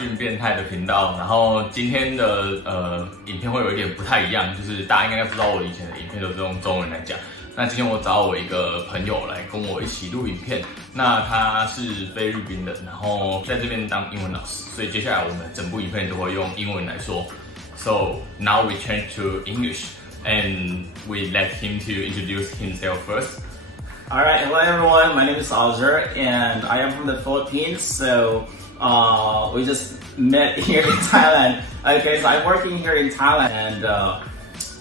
Gene 变泰的频道，然后今天的影片会有一点不太一样，就是大家应该知道我以前的影片都是用中文来讲。那今天我找我一个朋友来跟我一起录影片，那他是菲律宾人，然后在这边当英文老师，所以接下来我们整部影片都会用英文来说。So now we change to English, and we let him to introduce himself first. Alright, hello everyone, my name is Alger and I am from the Philippines, so we just met here in Thailand. Okay, so I'm working here in Thailand and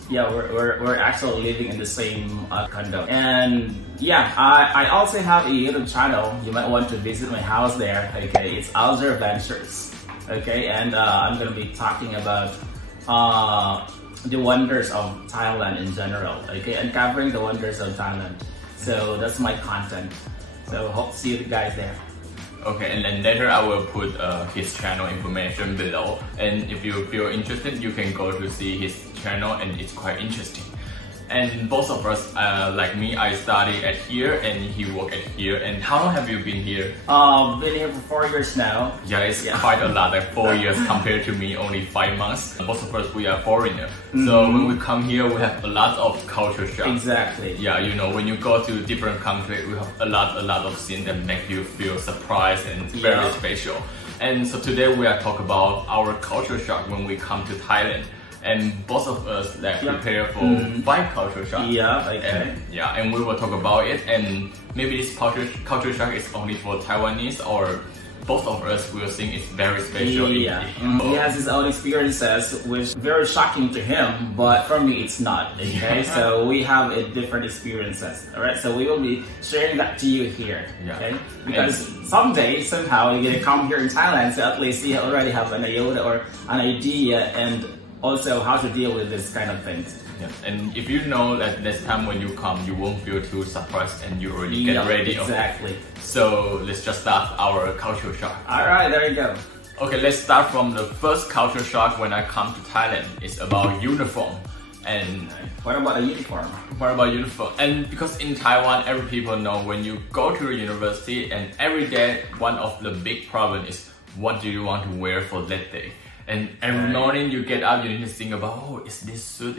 yeah, we're actually living in the same condo. And yeah, I also have a YouTube channel, you might want to visit my house there, okay, it's Alger Ventures. Okay, and I'm gonna be talking about the wonders of Thailand in general, okay, uncovering the wonders of Thailand. So that's my content. So hope to see you guys there. Okay, and then later I will put his channel information below. And if you feel interested, you can go to see his channel, and it's quite interesting. And both of us, like me, I study at here and he work at here. And how long have you been here? Been here for 4 years now. Yeah, it's quite a lot, like 4 years compared to me, only 5 months. Both of us, we are foreigner. So when we come here, we have a lot of culture shock. Exactly. Yeah, you know, when you go to different countries, we have a lot of things that make you feel surprised and very special. And so today we are talking about our culture shock when we come to Thailand. And both of us like prepare for 5 culture shock. Yeah, okay. And we will talk about it. And maybe this culture shock is only for Taiwanese, or both of us will think it's very special. Yeah, he has his own experiences, which is very shocking to him, but for me it's not. Okay, so we have a different experiences. All right, so we will be sharing that to you here. Okay, because someday, somehow, you're gonna come here in Thailand, so at least you already have an iota or an idea, and also how to deal with this kind of things. Yeah. And if you know that next time when you come, you won't feel too surprised and you already get ready. Exactly. Okay. So let's just start our culture shock. Alright, there you go. Okay, let's start from the first culture shock when I come to Thailand. It's about uniform. And what about a uniform? What about uniform? And because in Taiwan, every people know when you go to a university, and every day, one of the big problem is what do you want to wear for that day? And every morning you get up, you need to think about, oh, is this suit,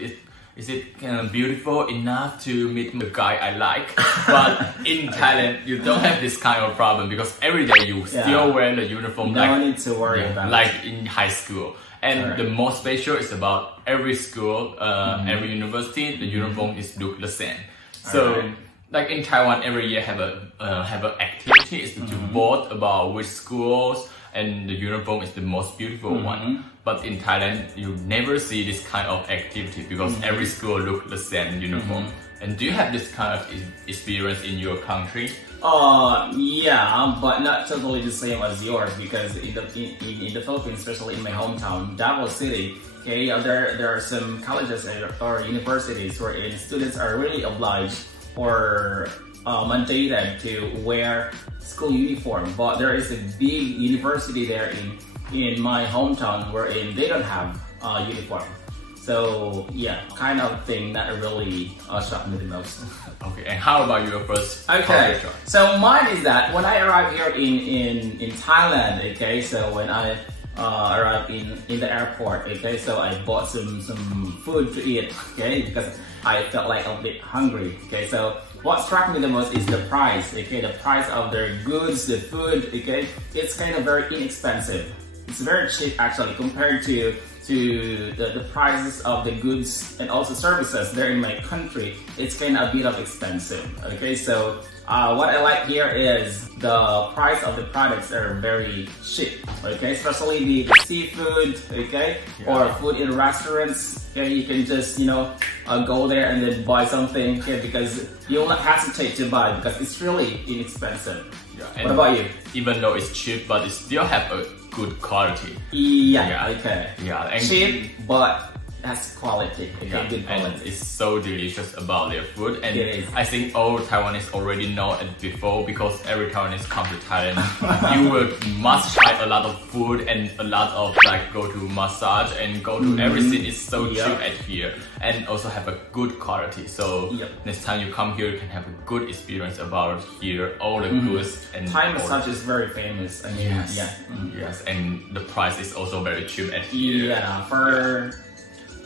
is it beautiful enough to meet the guy I like? But in Thailand, you don't have this kind of problem because every day you still wear the uniform. No need to worry about it. Like in high school. And the most special is about every school, every university, the uniform is look the same. So like in Taiwan, every year have an activity is to vote about which schools, and the uniform is the most beautiful one. But in Thailand, you never see this kind of activity because every school look the same uniform. And do you have this kind of experience in your country? Yeah, but not totally the same as yours, because in the Philippines, especially in my hometown, Davao City, okay, there are some colleges or universities where students are really obliged or mandated to wear school uniform. But there is a big university there in my hometown wherein they don't have uniform. So yeah, kind of thing that really shocked me the most. Okay, and how about your first? Okay, so mine is that when I arrived here in Thailand, okay, so when I arrived in the airport, okay, so I bought some food to eat, okay, because I felt like a bit hungry, okay. So what struck me the most is the price, okay, the price of their goods, the food, okay, it's kind of very inexpensive. It's very cheap actually compared to the prices of the goods and also services there in my country. It's kind of a bit of expensive, okay. So what I like here is the price of the products are very cheap, okay, especially the seafood, okay, or food in restaurants, okay. You can just, you know, go there and then buy something, okay, because you will not hesitate to buy because it's really inexpensive. What about you? Even though it's cheap, but it still have a good quality. Yeah, okay. Yeah, and cheap, but That's quality. Okay, Yeah, good and quality. it's so delicious about their food, and It is. I think all Taiwanese already know it before because every Taiwanese come to Thailand, you will must try a lot of food and a lot of like go to massage and go to everything. It's so Yep. cheap at here, and also have a good quality. So Yep. next time you come here, you can have a good experience about here, all the goods and Thai all massage is very famous. I mean, Yes. yeah. Yes, and the price is also very cheap at here. Yeah, for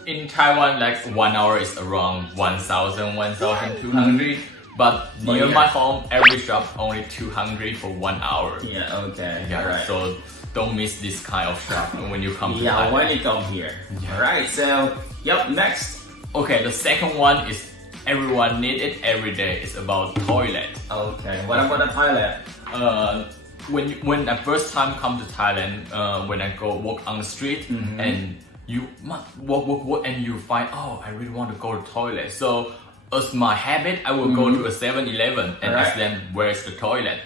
In Taiwan, like 1 hour is around 1,000, 1,200. But near yeah. my home, every shop only 200 for 1 hour. yeah, okay, Yeah, alright. so don't miss this kind of shop when you come to Yeah, Thailand. when you come here. Alright, so yep, next. Okay, the second one is everyone need it every day. It's about toilet. Okay, what about the toilet? When I first time come to Thailand, when I go walk on the street and you walk and you find, oh, I really want to go to toilet. So as my habit, I will go to a 7-Eleven and ask them where's the toilet.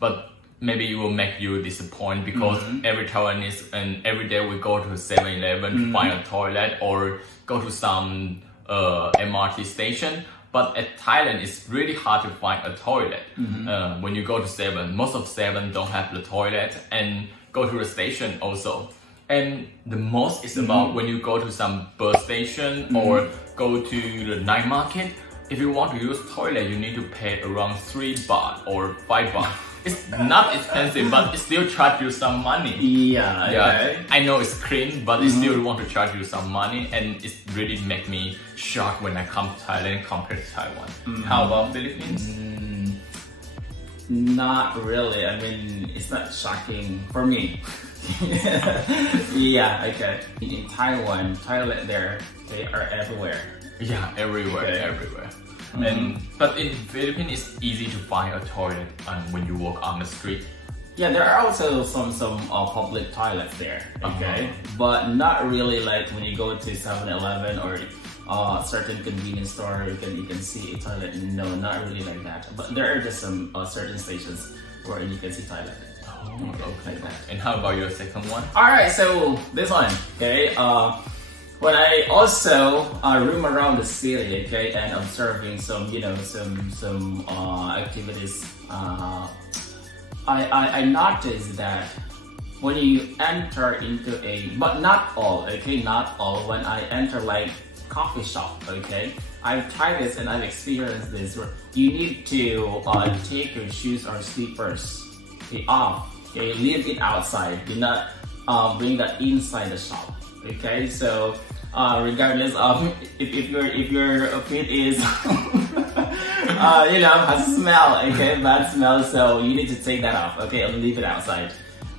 But maybe it will make you disappointed because every Taiwanese and every day we go to a 7-Eleven to find a toilet or go to some MRT station. But at Thailand, it's really hard to find a toilet. When you go to 7, most of 7 don't have the toilet, and go to the station also. And the most is about when you go to some bus station or go to the night market. If you want to use toilet, you need to pay around 3 baht or 5 baht. It's not expensive, but it still charge you some money. Yeah, okay. I know it's clean, but it still want to charge you some money, and it really make me shocked when I come to Thailand compared to Taiwan. How about Philippines? Not really. I mean, it's not shocking for me. Yeah, okay. In Taiwan, toilet there, they are everywhere. Yeah, everywhere, Okay. everywhere. But in Philippines, it's easy to find a toilet when you walk on the street. Yeah, there are also some public toilets there, okay? But not really like when you go to 7-Eleven or certain convenience store, you can see a toilet. No, not really like that. But there are just some certain stations where you can see toilet. Okay. Like that. And how about your second one? Alright, so this one, okay? When I also roam around the city, okay, and observing some, some activities, I noticed that when you enter into but not all, okay, not all. When I enter like coffee shop, okay, I've tried this and I've experienced this. Where you need to take your shoes or slippers off, okay, leave it outside. Do not bring that inside the shop, okay. So regardless of if your feet is has smell, okay, bad smell, so you need to take that off, okay, and leave it outside.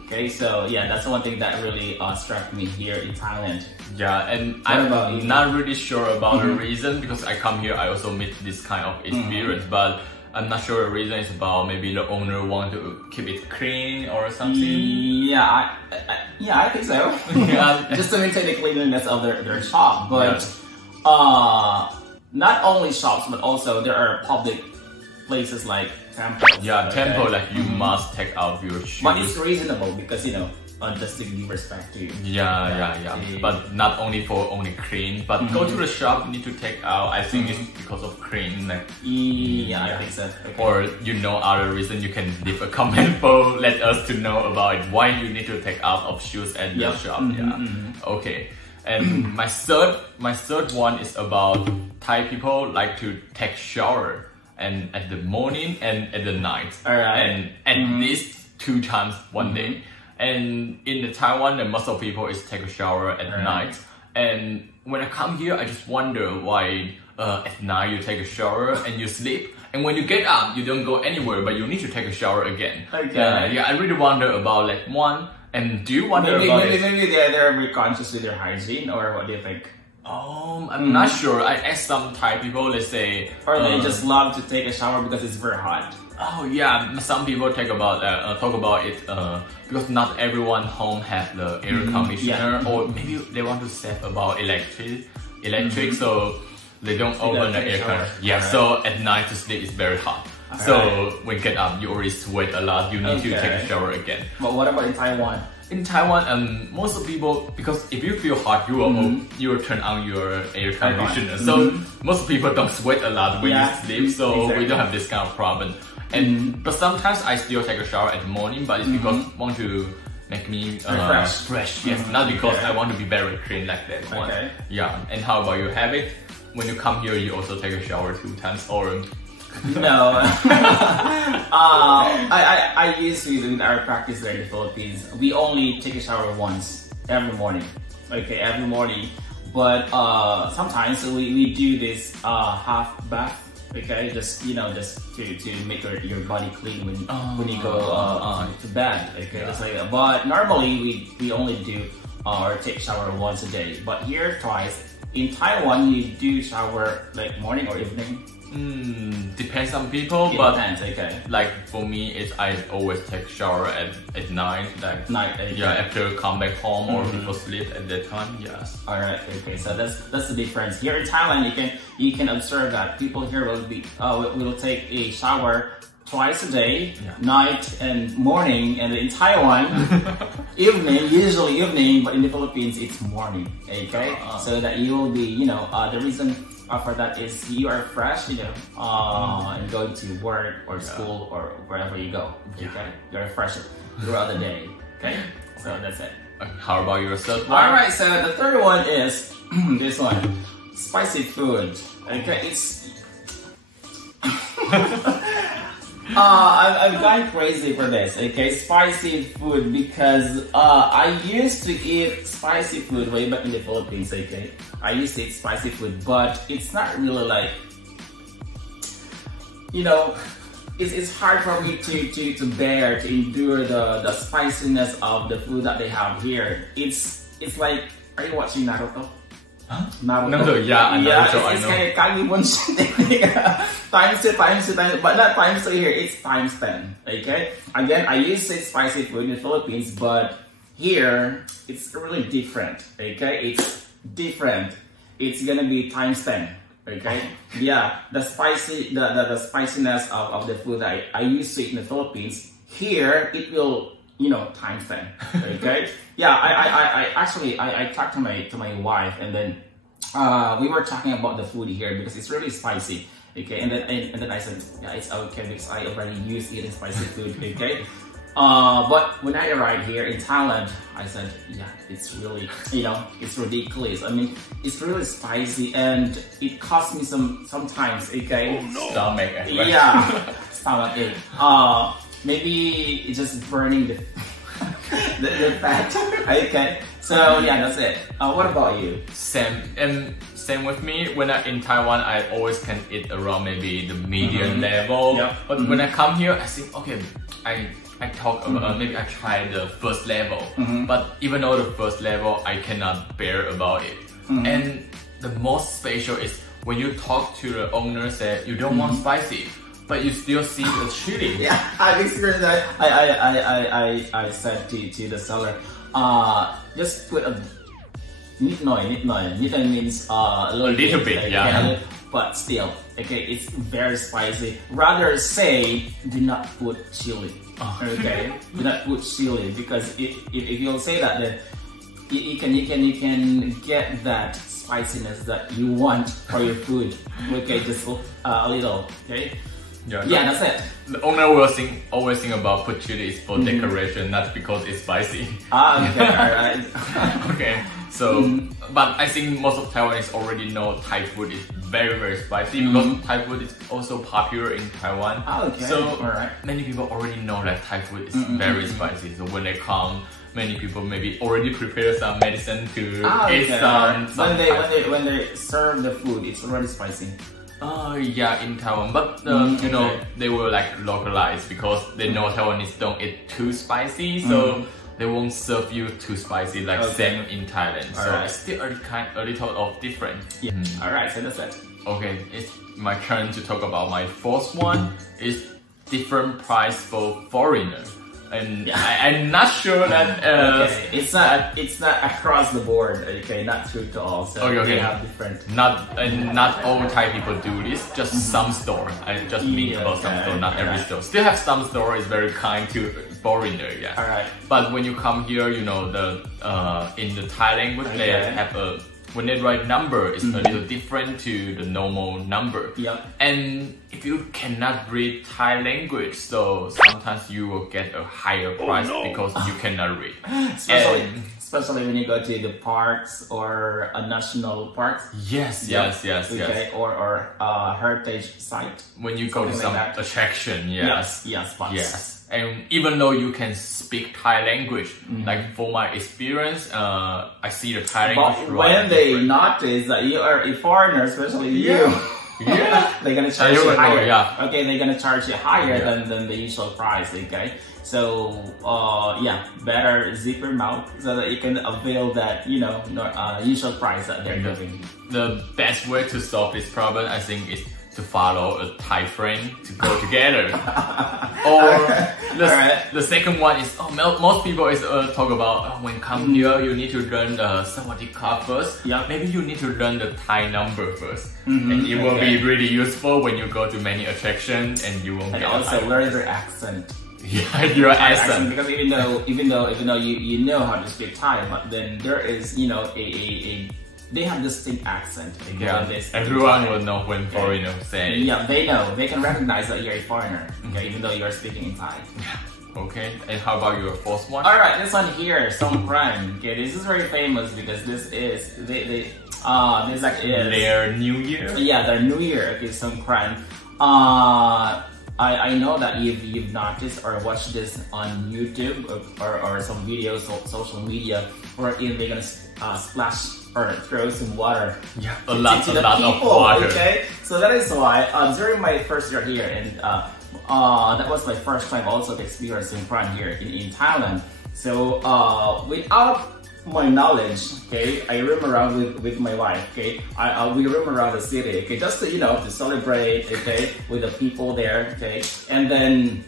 Okay, so yeah, that's one thing that really struck me here in Thailand. Yeah, and What about you? I'm not really sure about the reason because I come here, I also meet this kind of experience, but I'm not sure the reason is about maybe the owner want to keep it clean or something. Yeah, I think so. Yeah. Just to maintain the cleanliness of their shop, but not only shops, but also there are public places like temples. Yeah, okay? temple, like you must take out your shoes. But it's reasonable because just to give respect to you. Yeah. But not only for only clean, but go to the shop, you need to take out. I think it's because of clean, like Yeah, I think so. Okay. or other reason. You can leave a comment for let us to know about it, why you need to take out of shoes at the shop. Okay. And my third one is about Thai people like to take shower and at the morning and at the night. Alright. And at least 2 times one day. And in the Taiwan, the most of people is take a shower at night. And when I come here, I just wonder why at night you take a shower and you sleep. And when you get up, you don't go anywhere, but you need to take a shower again. Okay. Yeah, I really wonder about like one. And do you wonder about it? Maybe they're very conscious with their hygiene, or what do you think? I'm not sure. I asked some Thai people, let's say, Or they just love to take a shower because it's very hot. oh yeah, some people talk about it because not everyone home has the air conditioner, or maybe they want to save about electric, so they don't open the air conditioner. Yeah, so at night to sleep is very hot. So when you get up, you already sweat a lot. You need to take a shower again. But what about in Taiwan? In Taiwan, most of people, because if you feel hot, you will turn on your air conditioner. So most people don't sweat a lot when you sleep, so we don't have this kind of problem. And but sometimes I still take a shower at the morning, but it's because I want to make me fresh. Yes, not because I want to be very clean like that one. Yeah. And how about you? Have it when you come here? You also take a shower 2 times or? No. I used to in our practice there in the Philippines. We only take a shower once every morning. Okay, every morning. But sometimes we do this half bath. Okay, just to make your body clean when you go to bed. Okay, just like that. But normally we only do or take shower once a day. But here twice. In Taiwan, you do shower like morning or evening. Depends on people, but depends, okay. Like for me, I always take shower at night, like after come back home or before sleep at that time. Yes. All right. Okay. So that's the difference. Here in Thailand, you can observe that people here will take a shower twice a day, night and morning, and in Taiwan, usually evening, but in the Philippines, it's morning, okay? So that you will be, the reason for that is you are fresh, and going to work or school or wherever you go, okay? You're fresh throughout the day, okay? So that's it. How about yourself? All right, so the third one is this one, spicy food, okay? It's... I've gone crazy for this, okay? Spicy food, because I used to eat spicy food way back in the Philippines, okay? I used to eat spicy food, but it's not really like, it's hard for me to bear, to endure the spiciness of the food that they have here. It's like, are you watching Naruto? Huh? Naruto, Naruto, it's kind of Kagibon times 2, but not times 2 here, it's times 10, okay? Again, I used to eat spicy food in the Philippines, but here, it's really different, okay? It's different. It's gonna be times 10, okay? Yeah, the spiciness of the food that I used to eat in the Philippines, here, it will, times 10, okay? Yeah, I actually talked to my wife, and then we were talking about the food here because it's really spicy, okay? And then I said, yeah, it's okay because I already used eating spicy food, okay? But when I arrived here in Thailand, I said, yeah, it's really, it's ridiculous. I mean, it's really spicy, and it cost me sometimes, okay? Oh, no. Stomach ache. Yeah, stomach ache. Maybe it's just burning the fat. Okay, so yeah, that's it. What about you? Same with me. When I'm in Taiwan, I always can eat around maybe the medium level. But when I come here, I think, okay, I talk about maybe I try the first level. But even though the first level, I cannot bear about it. And the most special is when you talk to the owner, say you don't want spicy, but you still see the chili. Yeah, I've experienced that. I said to the seller, just put a nitnoy. Nitnoy means a little bit, yeah. But still, okay, it's very spicy. Rather say, do not put chili. Okay, do not put chili, because if you'll say that, then you can get that spiciness that you want for your food. Okay, just a little. Okay. Yeah, that's it. The owner will always think about put chili is for decoration, not because it's spicy. Okay, alright. Okay, so, but I think most of Taiwanese already know Thai food is very, very spicy, because Thai food is also popular in Taiwan. Okay, so many people already know that Thai food is very spicy. So when they come, many people maybe already prepare some medicine to eat some. When they serve the food, it's already spicy. Yeah, in Taiwan, but they will like localize, because they know Taiwanese don't eat too spicy, so they won't serve you too spicy like same in Thailand. So it's still a little of different. Yeah. Alright, so that's it. Okay, it's my turn to talk about my fourth one. Is different price for foreigners. and I'm not sure that okay. It's not across the board. Okay, not true to all. So okay. They have different. Not all Thai people do this. Just some store. I just mean about some store, not every store. Still have some store is very kind to foreigner. Yeah. All right. But when you come here, you know in the Thai language they have a. When they write number, it's a little different to the normal number. Yep. And if you cannot read Thai language, so sometimes you will get a higher price because you cannot read. Especially when you go to the parks or a national parks. Yes. Okay, or heritage site. When you go to some attraction, Yes. And even though you can speak Thai language, like for my experience, I see the Thai language. But when they notice that you are a foreigner, especially you, they're gonna charge you higher. Okay, they're gonna charge you higher than the usual price. Okay, so better zip your mouth so that you can avail that usual price that they're giving. The best way to solve this problem, I think, is to follow a Thai friend to go together. Or the second one is most people is talk about when come here you need to learn the Sawadika first. Maybe you need to learn the Thai number first, and it will be really useful when you go to many attractions and you won't. And also learn their accent. Yeah, your accent. Because even though you know how to speak Thai, but then there is they have distinct accent. Everyone will know when foreigner say. Yeah, they know. They can recognize that you're a foreigner, even though you're speaking in Thai. Okay, and how about your fourth one? All right, this one here, Songkran. Okay, this is very famous because this is this their New Year. Yeah, their New Year. Okay, Songkran. I know that you've noticed or watched this on YouTube or some videos on social media wherein they're gonna splash or throw some water. Yeah, a lot of water. Okay, so that is why during my first year here, and that was my first time also to experience Songkran here in Thailand. So without my knowledge, okay, I roam around with my wife. Okay, we roam around the city. Okay, just to celebrate. Okay, with the people there. Okay, and then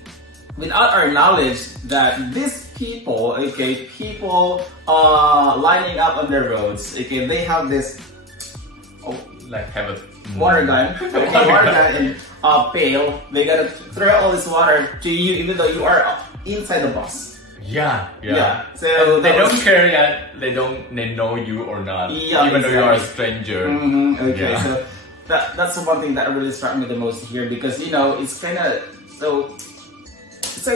without our knowledge that these people, lining up on the roads. Okay, they have this have a water gun, water gun and pail. They gotta throw all this water to you, even though you are inside the bus. Yeah. So they don't care that they know you or not, even though you are a stranger. Okay, so that's the one thing that really struck me the most here, because it's kind of so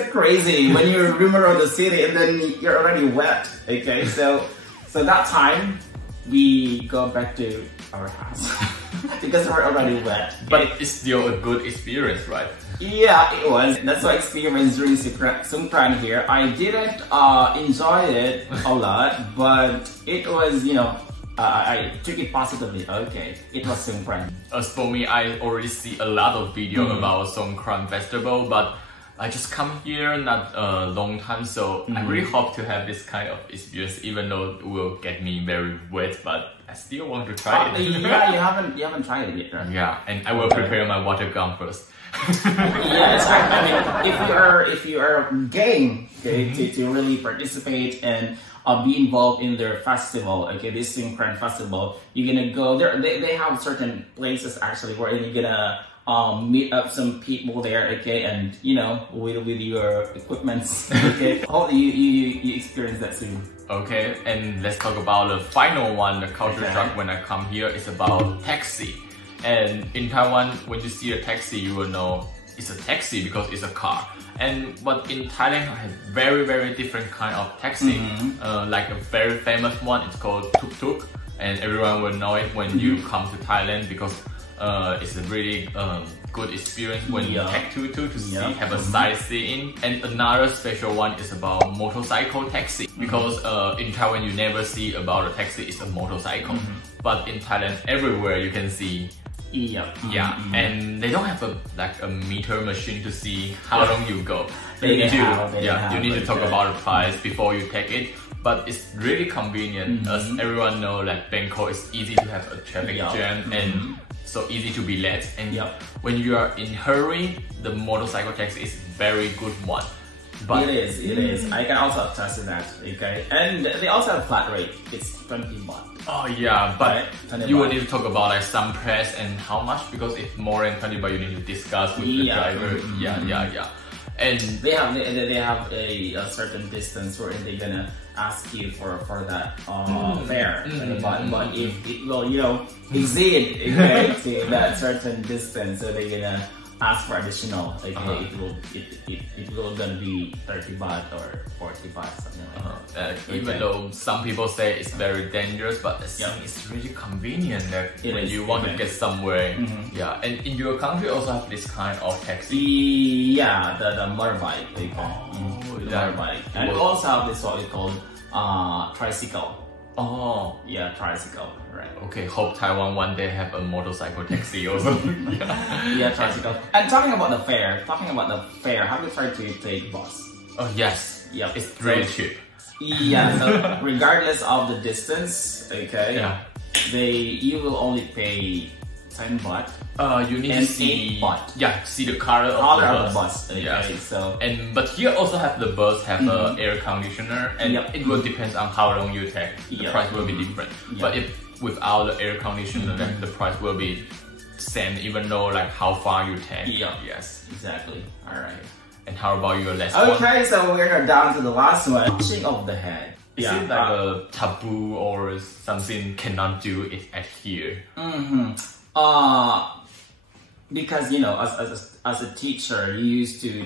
crazy when you roam around the city and then you're already wet. Okay, so that time we go back to our house because we're already wet. But it's still a good experience, right? Yeah, it was. That's my experience during Songkran here. I didn't enjoy it a lot, but it was, I took it positively. Okay, it was Songkran. As for me, I already see a lot of video about Songkran festival, but I just come here not a long time, so I really hope to have this kind of experience, even though it will get me very wet, but I still want to try it. Yeah, you haven't tried it yet, right? Yeah, and I will prepare my water gun first. Yes, I mean, if you are game, okay, to really participate and be involved in their festival, okay, this Songkran festival, you're gonna go there. They have certain places actually where you're gonna meet up some people there, okay, and with your equipments, okay. Hope you experience that soon. Okay, and let's talk about the final one. The culture shock when I come here is about taxi. And in Taiwan, when you see a taxi, you will know it's a taxi because it's a car. But in Thailand, I have very, very different kind of taxi. Like a very famous one, it's called tuk tuk, and everyone will know it when you come to Thailand because it's a really good experience when you take tuk tuk to see, have a sightseeing. And another special one is about motorcycle taxi because in Taiwan you never see about a taxi is a motorcycle, but in Thailand everywhere you can see. And they don't have a meter machine to see how long you go. You need to talk about the price before you take it. But it's really convenient, as everyone knows that Bangkok is easy to have a traffic jam and so easy to be late. And when you are in hurry, the motorcycle taxi is very good one. But it is. I can also attest to that. Okay, and they also have flat rate. It's 20 baht. oh yeah, but Right? you will need to talk about like some price and how much, because if more than 20 baht, you need to discuss with the driver. Yeah. And They have a certain distance where they're gonna ask you for that fare. But if it will exceed to that certain distance, so they're gonna ask for additional. It will gonna be 30 baht or 40 baht, something like that. Even though some people say it's very dangerous, but it's really convenient that when you want to get somewhere. Yeah, and in your country also have this kind of taxi. Yeah, the motorbike. Motorbike, and we also have this what we call tricycle. Oh, Yeah, tricycle. Right. okay. Hope Taiwan one day have a motorcycle taxi also. Yeah, tricycle. And talking about the fare, have you tried to take bus? Oh yes. Yeah, It's really cheap. Yeah, so regardless of the distance, okay, Yeah. you will only pay 10 baht. You need And to see 8 baht. Yeah, see the color Color of of the bus. Okay, Yeah. so But here also have the bus have a air conditioner, and it will depends on how long you take. The price will be different. But if without the air conditioner, then the price will be same, even though like how far you take. Yeah. Yes. exactly. All right. And how about your last one? Okay, so we're down to the last one. Touching of the head. Is it like a taboo or something cannot do it at here? Because as a teacher, you used to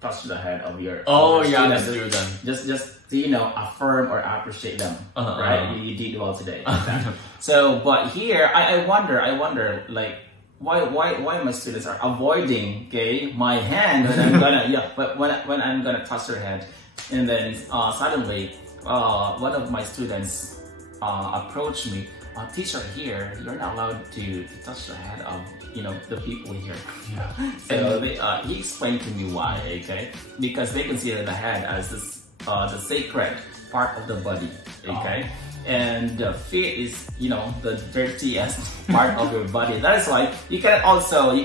touch the head of your student. Just to affirm or appreciate them, right? You did well today. So, but here I wonder like why my students are avoiding my hand when I'm gonna when I'm gonna touch their head, and then suddenly one of my students approached me. Teacher, here you're not allowed to touch the head of the people here. So he explained to me why. Okay, because they consider the head as the sacred part of the body. Okay. And the feet is the dirtiest part of your body. That is why you cannot also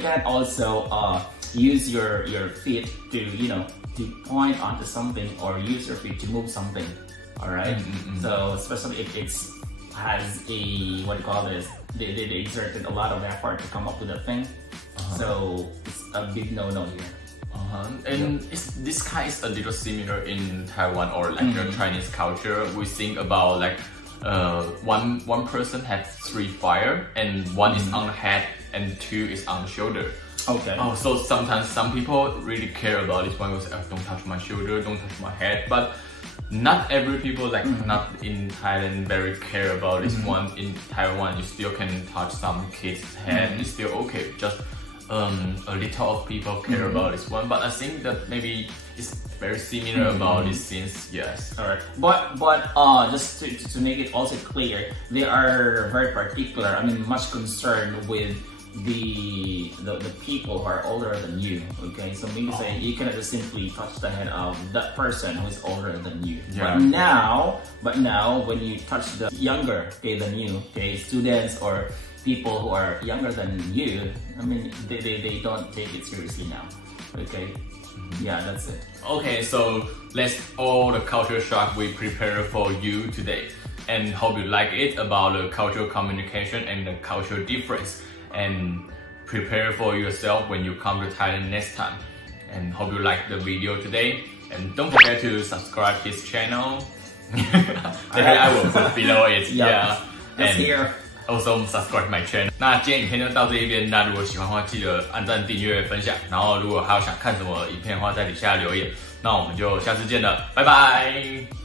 use your feet to point onto something, or use your feet to move something. All right. So especially if it's has a what do you call this? They exerted a lot of effort to come up with a thing. So it's a big no-no here. And this kind is a little similar in Taiwan or like your Chinese culture. We think about like one person has 3 fire, and 1 is on the head and 2 is on the shoulder. Okay. Oh, so sometimes some people really care about this one. Goes, don't touch my shoulder, don't touch my head. But not every people like not in Thailand very care about this one. In Taiwan, you still can touch some kids' head. It's still okay. Just a little of people care about this one. But I think that maybe it's very similar about these things. Yes. All right. But just to make it also clear, they are very particular. I mean, much concerned with the people who are older than you. Okay, so maybe say you cannot just simply touch the head of that person who is older than you. Yeah. But now when you touch the younger than you, students or people who are younger than you, I mean they don't take it seriously now. Okay. Yeah, that's it. Okay, so that's all the culture shock we prepared for you today, and hope you like it about the cultural communication and the cultural difference, and prepare for yourself when you come to Thailand next time. And hope you like the video today, and don't forget to subscribe this channel. Maybe I will put below it. Yeah, Just here. Also subscribe my channel. 那今天影片就到这一边，那如果喜欢的话，记得按赞、订阅、分享。然后如果还有想看什么影片的话，在底下留言。那我们就下次见了，拜拜。